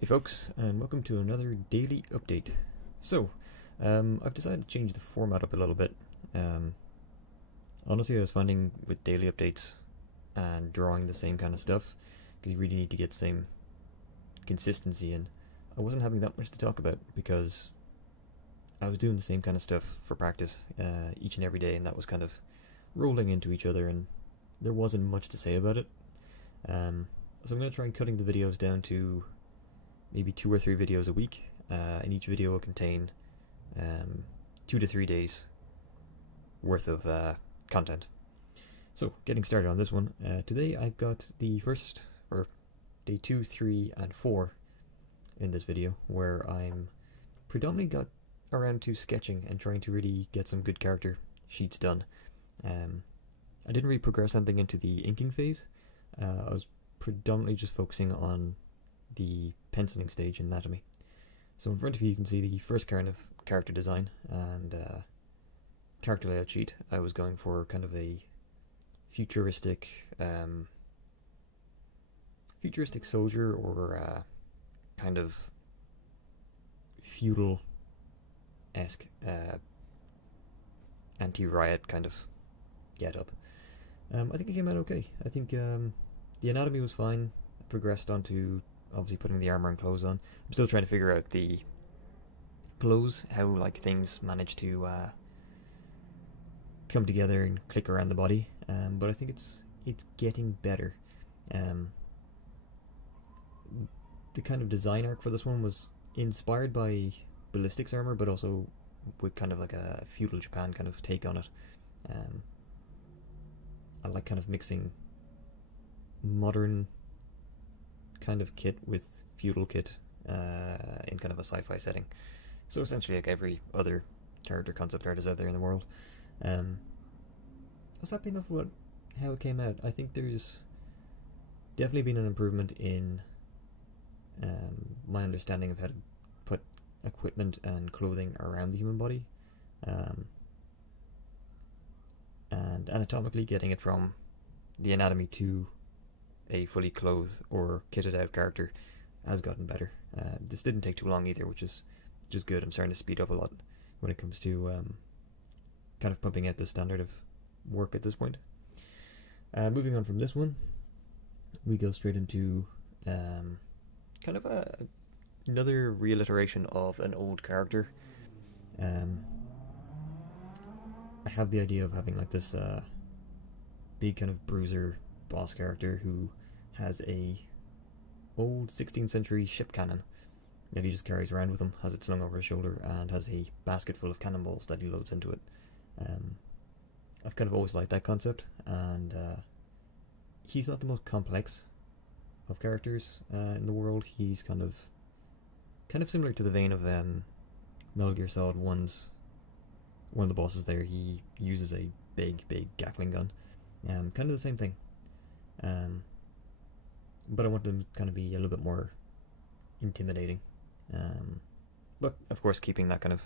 Hey folks, and welcome to another daily update. So, I've decided to change the format up a little bit. Um, Honestly, I was finding with daily updates and drawing the same kind of stuff, because you really need to get the same consistency in, I wasn't having that much to talk about because I was doing the same kind of stuff for practice each and every day, and that was kind of rolling into each other, and there wasn't much to say about it. So I'm going to try and cutting the videos down to maybe 2 or 3 videos a week, and each video will contain 2 to 3 days worth of content. So, getting started on this one, today I've got the first, or day 2, 3, and 4 in this video, where I'm predominantly got around to sketching and trying to really get some good character sheets done. I didn't really progress anything into the inking phase. I was predominantly just focusing on the penciling stage in anatomy. So in front of you can see the first kind of character design and character layout sheet. I was going for kind of a futuristic soldier, or kind of feudal-esque anti-riot kind of get-up. I think it came out okay. I think the anatomy was fine. I progressed onto obviously putting the armor and clothes on. I'm still trying to figure out the clothes, how like things manage to come together and click around the body. But I think it's getting better. The kind of design arc for this one was inspired by ballistics armor, but also with kind of like a feudal Japan kind of take on it. I like kind of mixing modern kind of kit with feudal kit in kind of a sci-fi setting. So essentially like every other character concept artist out there in the world. I was happy enough with how it came out. I think there's definitely been an improvement in my understanding of how to put equipment and clothing around the human body, and anatomically getting it from the anatomy to a fully clothed or kitted out character has gotten better. This didn't take too long either, which is just good. I'm starting to speed up a lot when it comes to kind of pumping out the standard of work at this point. Moving on from this one, we go straight into kind of another reiteration of an old character. I have the idea of having like this big kind of bruiser boss character who has a old 16th century ship cannon that he just carries around with him, has it slung over his shoulder, and has a basket full of cannonballs that he loads into it. I've kind of always liked that concept, and he's not the most complex of characters in the world. He's kind of similar to the vein of Metal Gear Solid 1's one of the bosses there. He uses a big Gatling gun, kind of the same thing. But I want them to kind of be a little bit more intimidating, but of course keeping that kind of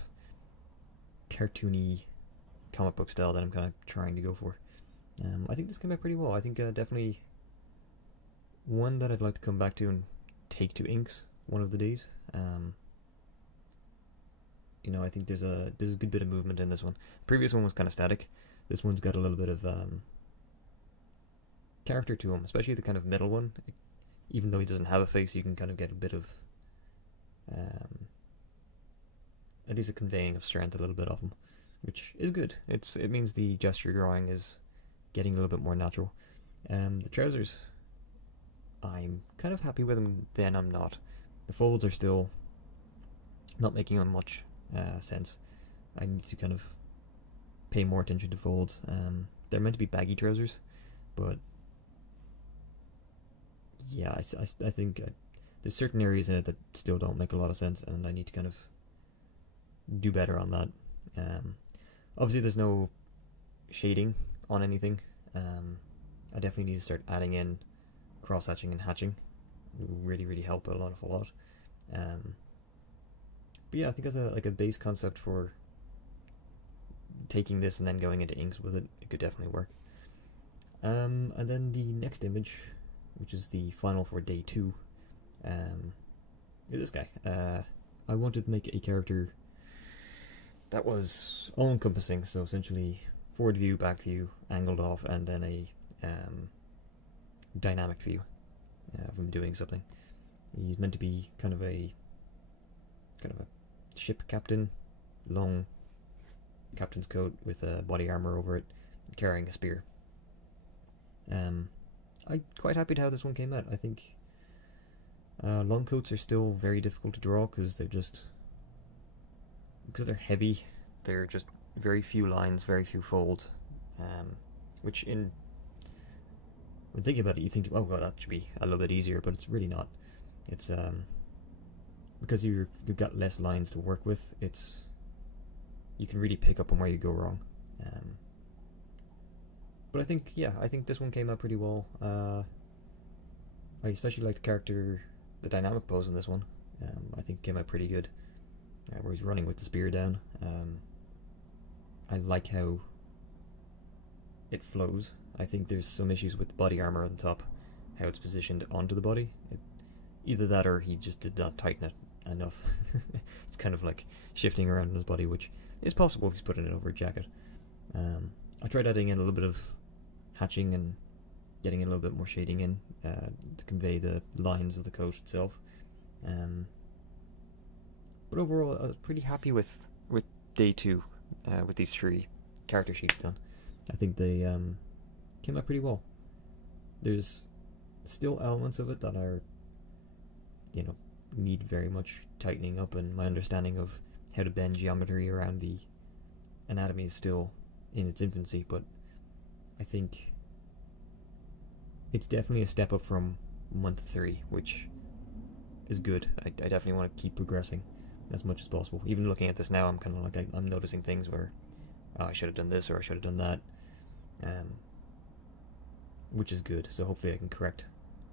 cartoony comic book style that I'm kind of trying to go for. I think this came out pretty well. I think definitely one that I'd like to come back to and take to inks one of the days. I think there's a good bit of movement in this one. The previous one was kind of static. This one's got a little bit of character to him, especially the kind of middle one. Even though he doesn't have a face, you can kind of get a bit of at least a conveying of strength a little bit of him, which is good. It means the gesture drawing is getting a little bit more natural. The trousers, I'm kind of happy with them, then I'm not. The folds are still not making much sense. I need to kind of pay more attention to folds. They're meant to be baggy trousers, but yeah, I think there's certain areas in it that still don't make a lot of sense, and I need to kind of do better on that. Obviously there's no shading on anything. I definitely need to start adding in cross-hatching and hatching. It will really help a lot. But yeah, I think as a base concept for taking this and then going into inks with it, it could definitely work. And then the next image, which is the final for day 2, this guy. I wanted to make a character that was all-encompassing, so essentially forward view, back view, angled off, and then a dynamic view of him doing something. He's meant to be kind of a ship captain, long captain's coat with a body armor over it, carrying a spear. I'm quite happy to how this one came out. I think long coats are still very difficult to draw because they're heavy. They're just very few lines, very few folds, which when thinking about it, you think, oh well, that should be a little bit easier, but it's really not. It's because you've got less lines to work with. You can really pick up on where you go wrong. But I think this one came out pretty well. I especially like the dynamic pose in this one. I think it came out pretty good. Where he's running with the spear down. I like how it flows. I think there's some issues with the body armor on top, how it's positioned onto the body. Either that or he just did not tighten it enough. It's kind of like shifting around in his body, which is possible if he's putting it over a jacket. I tried adding in a little bit of hatching and getting a little bit more shading in to convey the lines of the coat itself. But overall, I was pretty happy with day 2 with these 3 character sheets done. I think they came out pretty well. There's still elements of it that are, need very much tightening up, and my understanding of how to bend geometry around the anatomy is still in its infancy, but I think it's definitely a step up from month 3, which is good. I definitely want to keep progressing as much as possible. Even looking at this now, I'm kind of like, I'm noticing things where I should have done this or I should have done that, which is good. So hopefully I can correct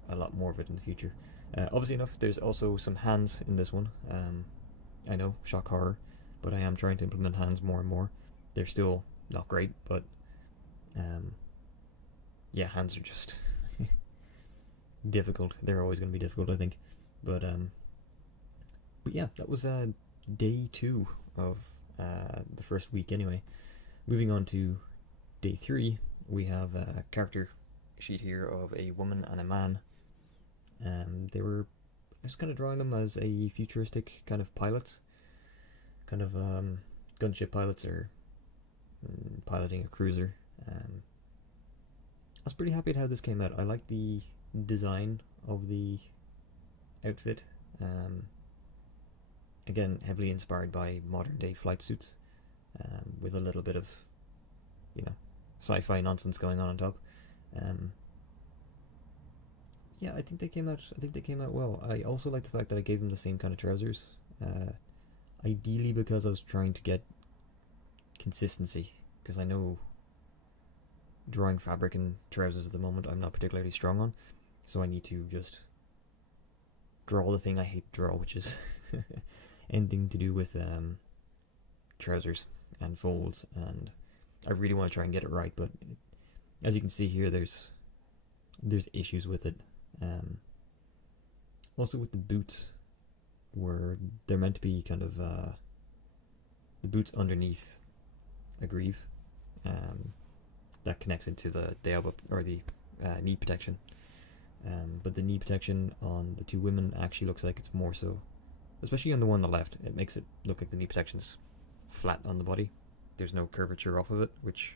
a lot more of it in the future. Obviously enough, there's also some hands in this one. I know, shock horror, but I am trying to implement hands more and more. They're still not great, but yeah, hands are just difficult. They're always going to be difficult, I think. But yeah, that was day 2 of the first week anyway. Moving on to day 3, we have a character sheet here of a woman and a man. I was kind of drawing them as a futuristic kind of pilots, kind of gunship pilots or piloting a cruiser. I was pretty happy at how this came out. I like the design of the outfit. Again, heavily inspired by modern day flight suits, with a little bit of, sci-fi nonsense going on top. Yeah, I think they came out well. I also like the fact that I gave them the same kind of trousers. Ideally because I was trying to get consistency, because I know drawing fabric and trousers at the moment I'm not particularly strong on, so I need to just draw the thing I hate to draw, which is anything to do with trousers and folds, and I really want to try and get it right, but as you can see here, there's issues with it. Also with the boots, where they're meant to be kind of the boots underneath a greave that connects into the elbow or the knee protection, but the knee protection on the 2 women actually looks like it's more so, especially on the one on the left, it makes it look like the knee protection's flat on the body. There's no curvature off of it, which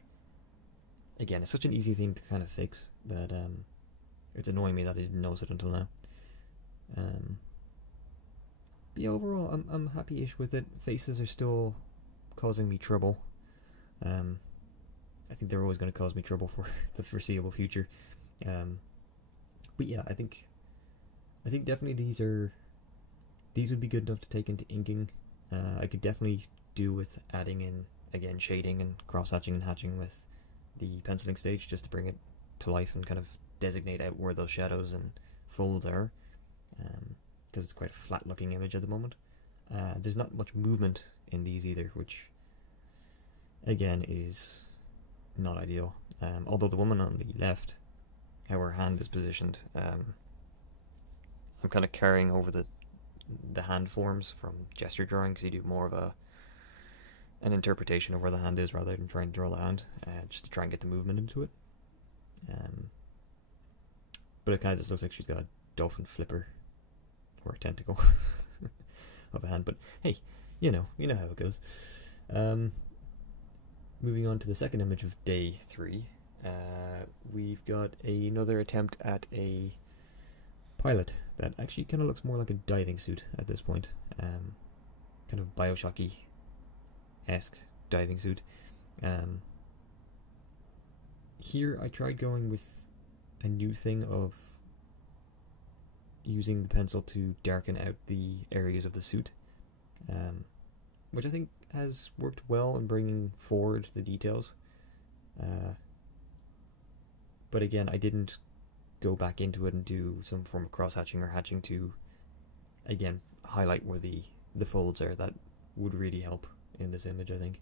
again is such an easy thing to kind of fix that it's annoying me that I didn't notice it until now. But yeah, overall I'm happy-ish with it. Faces are still causing me trouble. I think they're always going to cause me trouble for the foreseeable future. But yeah, I think definitely these would be good enough to take into inking. I could definitely do with adding in, again, shading and cross-hatching and hatching with the penciling stage, just to bring it to life and kind of designate out where those shadows and folds are, because it's quite a flat looking image at the moment. There's not much movement in these either, which again is not ideal. Although the woman on the left, how her hand is positioned, I'm kind of carrying over the the hand forms from gesture drawing, because you do more of an interpretation of where the hand is rather than trying to draw the hand, just to try and get the movement into it. But it kind of just looks like she's got a dolphin flipper or a tentacle of a hand. But hey, you know how it goes. Moving on to the second image of day 3, we've got another attempt at a pilot that actually kind of looks more like a diving suit at this point. Kind of Bioshocky-esque diving suit. Here I tried going with a new thing of using the pencil to darken out the areas of the suit, which I think has worked well in bringing forward the details. But again, I didn't go back into it and do some form of cross-hatching or hatching to, again, highlight where the folds are. That would really help in this image, I think.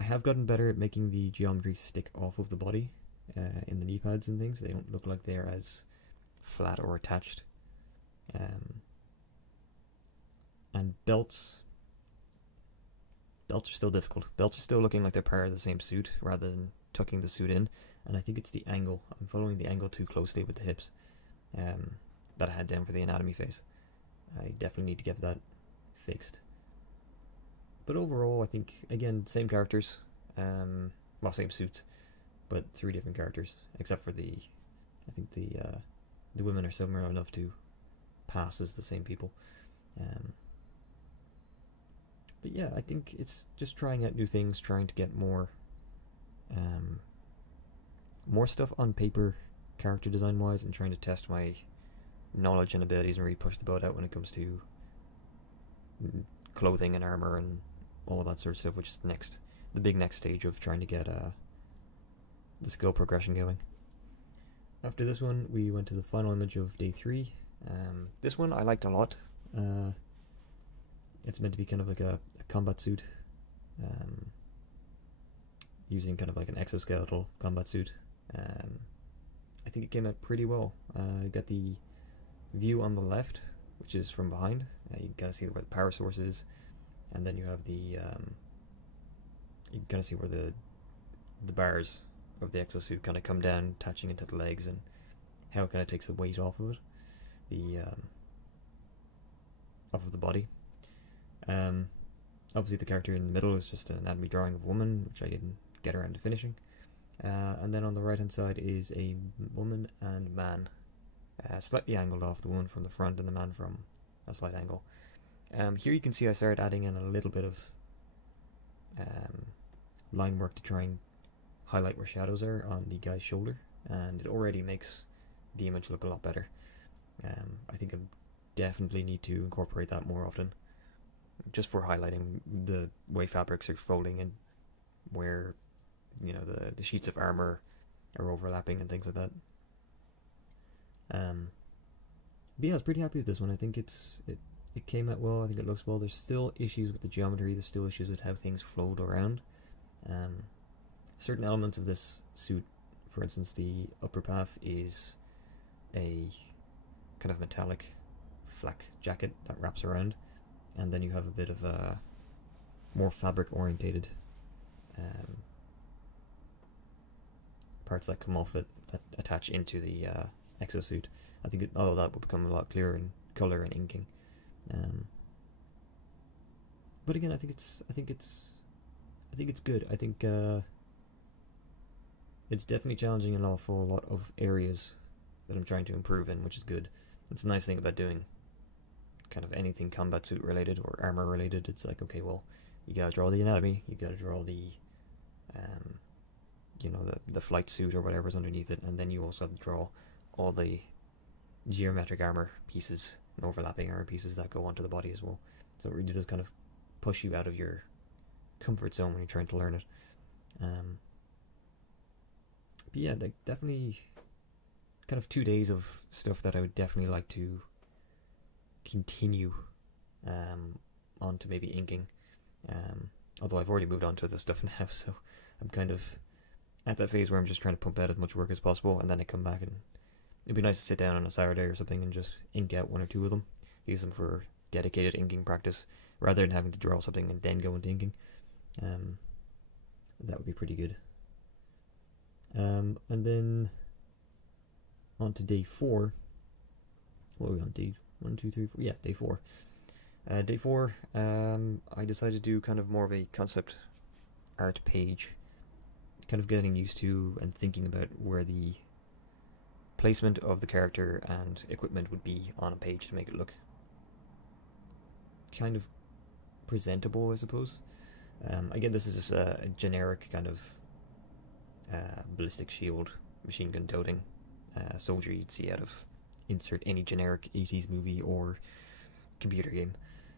I have gotten better at making the geometry stick off of the body in the knee pads and things. They don't look like they're as flat or attached. And belts are still difficult. Belts are still looking like they're part of the same suit rather than tucking the suit in, and I think it's the angle. I'm following the angle too closely with the hips that I had down for the anatomy face. I definitely need to get that fixed. But overall, I think, again, same characters, well, same suits, but 3 different characters, except for I think the women are similar enough to pass as the same people. But yeah, I think it's just trying out new things, trying to get more stuff on paper, character design wise, and trying to test my knowledge and abilities and really push the boat out when it comes to clothing and armor and all that sort of stuff, which is the big next stage of trying to get the skill progression going. After this one, we went to the final image of day 3. This one I liked a lot. It's meant to be kind of like a combat suit, using kind of like an exoskeletal combat suit. I think it came out pretty well. You got the view on the left, which is from behind. You can kind of see where the power source is, and then you have the you can kind of see where the bars of the exosuit kind of come down, attaching into the legs, and how it kind of takes the weight off of it, off of the body. Obviously the character in the middle is just an anatomy drawing of a woman, which I didn't get around to finishing. And then on the right hand side is a woman and man, slightly angled off, the woman from the front and the man from a slight angle. Here you can see I started adding in a little bit of line work to try and highlight where shadows are on the guy's shoulder, and it already makes the image look a lot better. I think I definitely need to incorporate that more often, just for highlighting the way fabrics are folding and where, you know, the sheets of armor are overlapping and things like that. But yeah, I was pretty happy with this one. I think it came out well. I think it looks well. There's still issues with the geometry. There's still issues with how things flowed around. Certain elements of this suit, for instance, the upper half is a kind of metallic flak jacket that wraps around, and then you have a bit of a more fabric orientated parts that come off it that attach into the exosuit. I think all of that will become a lot clearer in color and inking. But again, I think it's good. I think it's definitely challenging an awful lot of areas that I'm trying to improve in, which is good. It's a nice thing about doing kind of anything combat suit related or armor related. It's like, okay, well, you gotta draw the anatomy, you gotta draw the you know, the flight suit or whatever's underneath it, and then you also have to draw all the geometric armor pieces and overlapping armor pieces that go onto the body as well. So it really does kind of push you out of your comfort zone when you're trying to learn it. But yeah, like, definitely kind of 2 days of stuff that I would definitely like to continue on to maybe inking. Although I've already moved on to the stuff now, so I'm kind of at that phase where I'm just trying to pump out as much work as possible, and then I come back and it'd be nice to sit down on a Saturday or something and just ink out 1 or 2 of them, use them for dedicated inking practice, rather than having to draw something and then go into inking. That would be pretty good. And then on to day 4. What are we on? Day 1, 2, 3, 4? Yeah, day 4. Day 4, I decided to do kind of more of a concept art page, kind of getting used to and thinking about where the placement of the character and equipment would be on a page to make it look kind of presentable, I suppose. Again, this is just a generic kind of ballistic shield, machine gun toting soldier you'd see out of insert any generic 80s movie or computer game.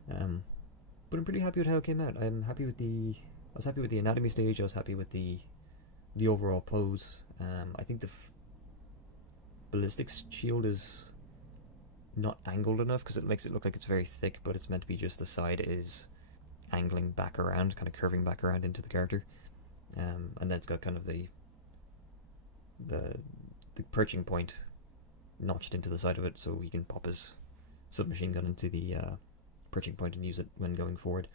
But I'm pretty happy with how it came out. I was happy with the anatomy stage. I was happy with the overall pose. I think the ballistics shield is not angled enough because it makes it look like it's very thick, but it's meant to be just the side is angling back around, kind of curving back around into the character. And then it's got kind of the perching point notched into the side of it, so he can pop his submachine gun into the perching point and use it when going forward.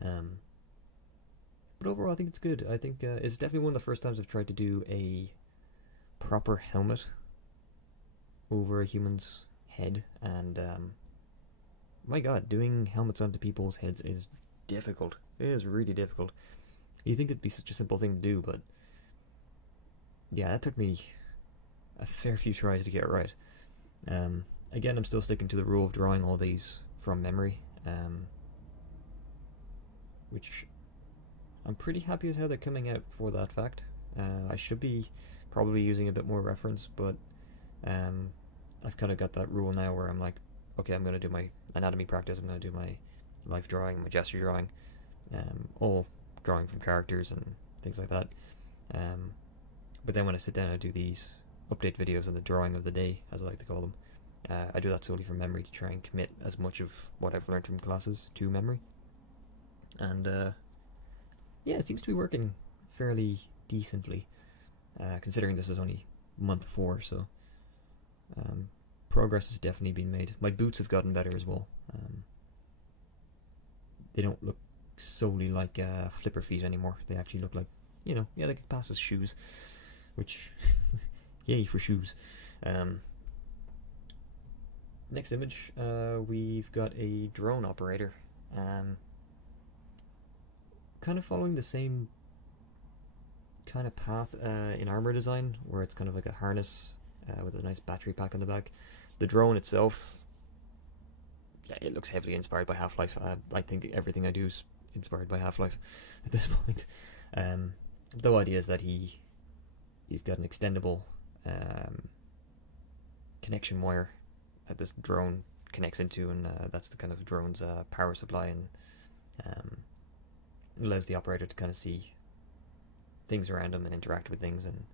But overall, I think it's good. I think it's definitely one of the first times I've tried to do a proper helmet over a human's head, and my god, doing helmets onto people's heads is difficult. It is really difficult. You think it'd be such a simple thing to do, but yeah, that took me a fair few tries to get it right. Again, I'm still sticking to the rule of drawing all these from memory, which I'm pretty happy with how they're coming out for that fact. I should be probably using a bit more reference, but I've kind of got that rule now where I'm like, okay, I'm going to do my anatomy practice, I'm going to do my life drawing, my gesture drawing, all drawing from characters and things like that. But then when I sit down and do these update videos on the drawing of the day, as I like to call them, I do that solely from memory to try and commit as much of what I've learned from classes to memory. And yeah, it seems to be working fairly decently, considering this is only month 4, so progress has definitely been made. My boots have gotten better as well. They don't look solely like flipper feet anymore. They actually look like, they could pass as shoes, which, yay for shoes. Next image, we've got a drone operator. Kind of following the same kind of path in armor design, where it's kind of like a harness with a nice battery pack on the back. The drone itself, yeah, it looks heavily inspired by Half-Life. I think everything I do is inspired by Half-Life at this point. The idea is that he's got an extendable connection wire that this drone connects into, and that's the kind of drone's power supply, and allows the operator to kind of see things around him and interact with things. And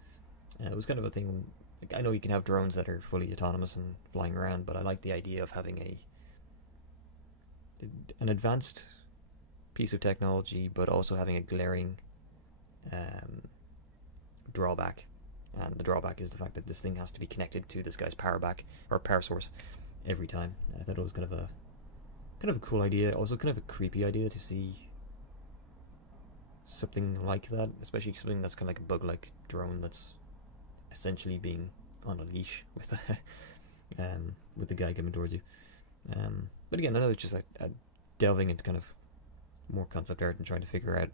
it was kind of a thing. Like, I know you can have drones that are fully autonomous and flying around, but I like the idea of having an advanced piece of technology, but also having a glaring drawback. And the drawback is the fact that this thing has to be connected to this guy's power source every time. I thought it was kind of a cool idea, also kind of a creepy idea to see something like that, especially something that's kind of like a bug-like drone that's essentially being on a leash with the guy coming towards you. But again, I know it's just delving into kind of more concept art and trying to figure out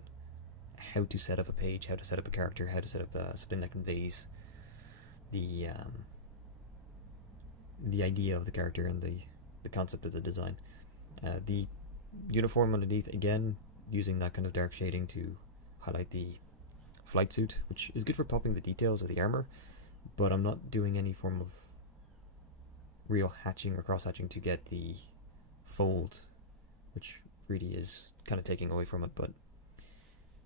how to set up a page, how to set up a character, how to set up something that conveys the idea of the character and the concept of the design. The uniform underneath, again, using that kind of dark shading to highlight the flight suit, which is good for popping the details of the armor, but I'm not doing any form of real hatching or cross-hatching to get the folds, which really is kind of taking away from it, but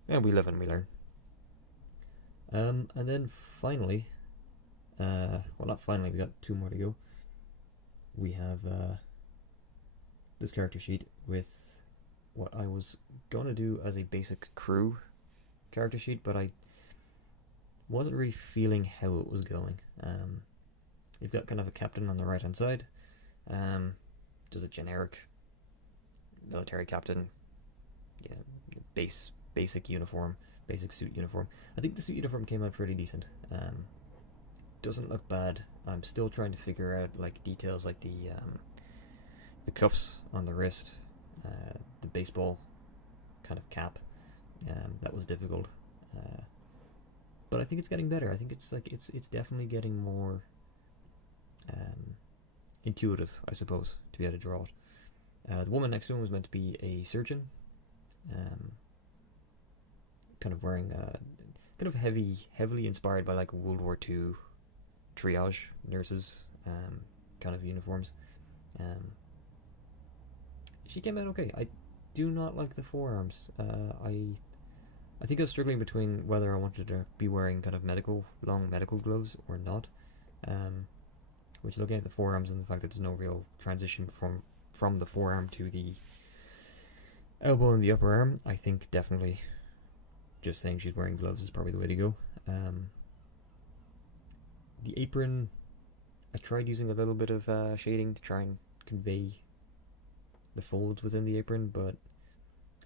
yeah, we live and we learn. And then finally, well, not finally, we got 2 more to go. We have this character sheet with what I was going to do as a basic crew character sheet, but I wasn't really feeling how it was going. You've got kind of a captain on the right hand side, just a generic military captain, yeah, basic uniform, basic suit uniform. I think the suit uniform came out fairly decent. Doesn't look bad. I'm still trying to figure out like details like the cuffs on the wrist, the baseball kind of cap. That was difficult, but I think it's getting better. I think it's definitely getting more intuitive, I suppose, to be able to draw it. The woman next to him was meant to be a surgeon, kind of wearing kind of heavily inspired by like World War II triage nurses kind of uniforms. She came out okay. I do not like the forearms. I think I was struggling between whether I wanted to be wearing kind of long medical gloves or not. Which, looking at the forearms and the fact that there's no real transition from the forearm to the elbow and the upper arm, I think definitely just saying she's wearing gloves is probably the way to go. The apron, I tried using a little bit of shading to try and convey the folds within the apron, but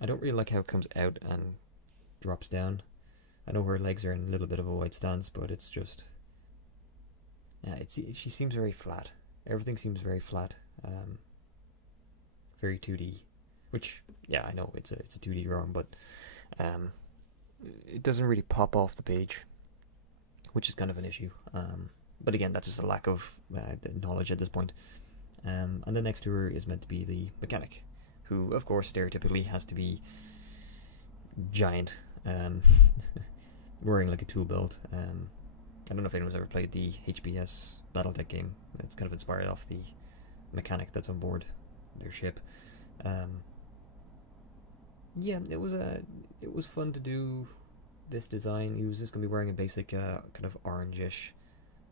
I don't really like how it comes out and drops down. I know her legs are in a little bit of a wide stance, but it's just... she seems very flat. Everything seems very flat. Very 2D. Which, yeah, I know it's a 2D drawing, but it doesn't really pop off the page, which is kind of an issue. But again, that's just a lack of knowledge at this point. And then next to her is meant to be the mechanic, who, of course, stereotypically has to be giant, wearing like a tool belt. I don't know if anyone's ever played the HBS Battletech game. It's kind of inspired off the mechanic that's on board their ship. Yeah, it was fun to do this design. He was just going to be wearing a basic kind of orangish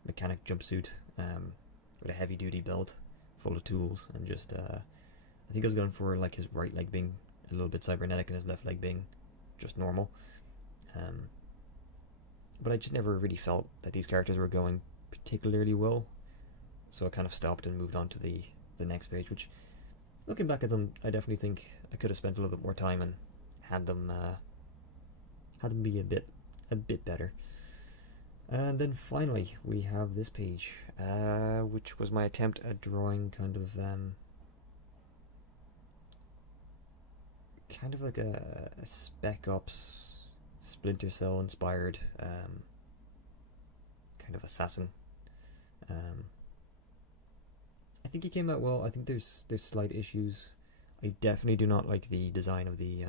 mechanic jumpsuit with a heavy duty belt full of tools, and just I think I was going for like his right leg being a little bit cybernetic and his left leg being just normal. But I just never really felt that these characters were going particularly well, so I kind of stopped and moved on to the next page, which, looking back at them, I definitely think I could have spent a little bit more time and had them be a bit better. And then finally we have this page, which was my attempt at drawing kind of like a Spec Ops Splinter Cell inspired kind of assassin. I think he came out well. I think there's slight issues. I definitely do not like the design of the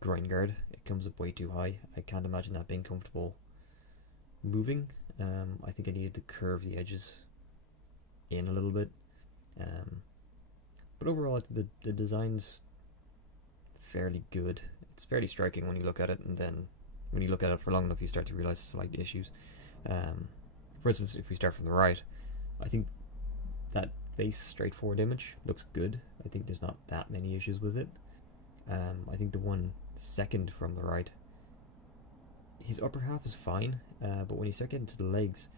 groin guard. It comes up way too high. I can't imagine that being comfortable moving. I think I needed to curve the edges in a little bit. But overall, the design's fairly good. It's fairly striking when you look at it, and then when you look at it for long enough, you start to realize slight issues. For instance, if we start from the right, I think that face straightforward image looks good. I think there's not that many issues with it. I think the one second from the right, his upper half is fine, but when you start getting to the legs,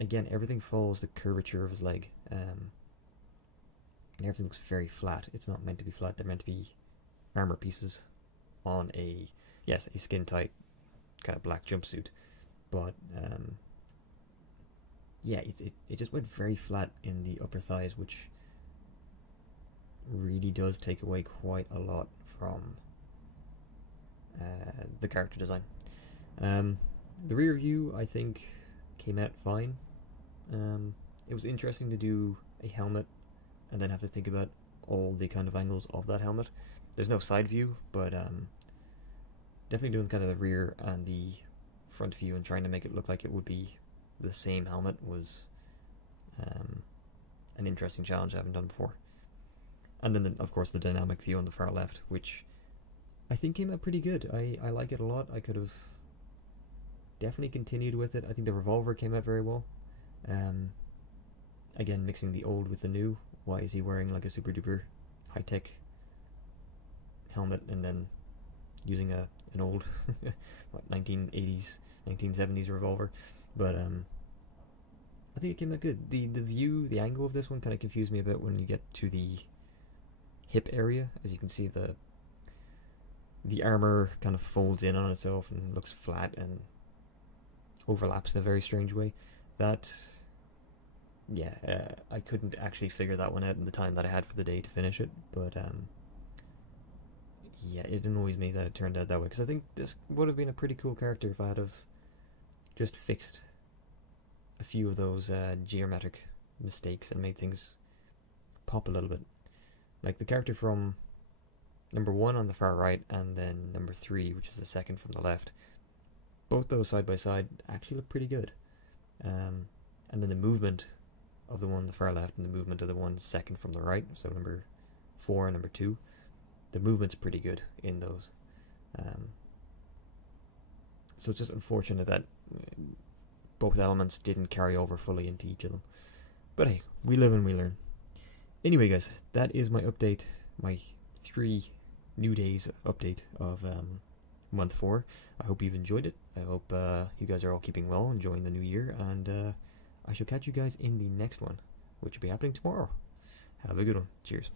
again, everything follows the curvature of his leg, and everything looks very flat. It's not meant to be flat. They're meant to be armor pieces on a skin tight kind of black jumpsuit, but yeah, it just went very flat in the upper thighs, which really does take away quite a lot from the character design. The rear view, I think, came out fine. It was interesting to do a helmet and then have to think about all the kind of angles of that helmet. There's no side view, but definitely doing kind of the rear and the front view and trying to make it look like it would be the same helmet was an interesting challenge I haven't done before. And then, of course, the dynamic view on the far left, which I think came out pretty good. I like it a lot. I could have definitely continued with it. I think the revolver came out very well. Again, mixing the old with the new. Why is he wearing like a super duper high-tech helmet and then using an old 1980s, 1970s revolver? But I think it came out good. The view, the angle of this one kind of confused me a bit when you get to the hip area. As you can see, the armor kind of folds in on itself and looks flat and overlaps in a very strange way. That, yeah, I couldn't actually figure that one out in the time that I had for the day to finish it, but yeah, it annoys me that it turned out that way, because I think this would have been a pretty cool character if I had have just fixed a few of those geometric mistakes and made things pop a little bit. Like the character from number 1 on the far right and then number 3, which is the second from the left, both those side by side actually look pretty good. And then the movement of the one on the far left and the movement of the one second from the right, so number 4 and number 2, the movement's pretty good in those. So it's just unfortunate that both elements didn't carry over fully into each of them. But hey, we live and we learn. Anyway guys, that is my update, my 3 new days update of month 4. I hope you've enjoyed it. I hope you guys are all keeping well, enjoying the new year, and I shall catch you guys in the next one, which will be happening tomorrow. Have a good one. Cheers.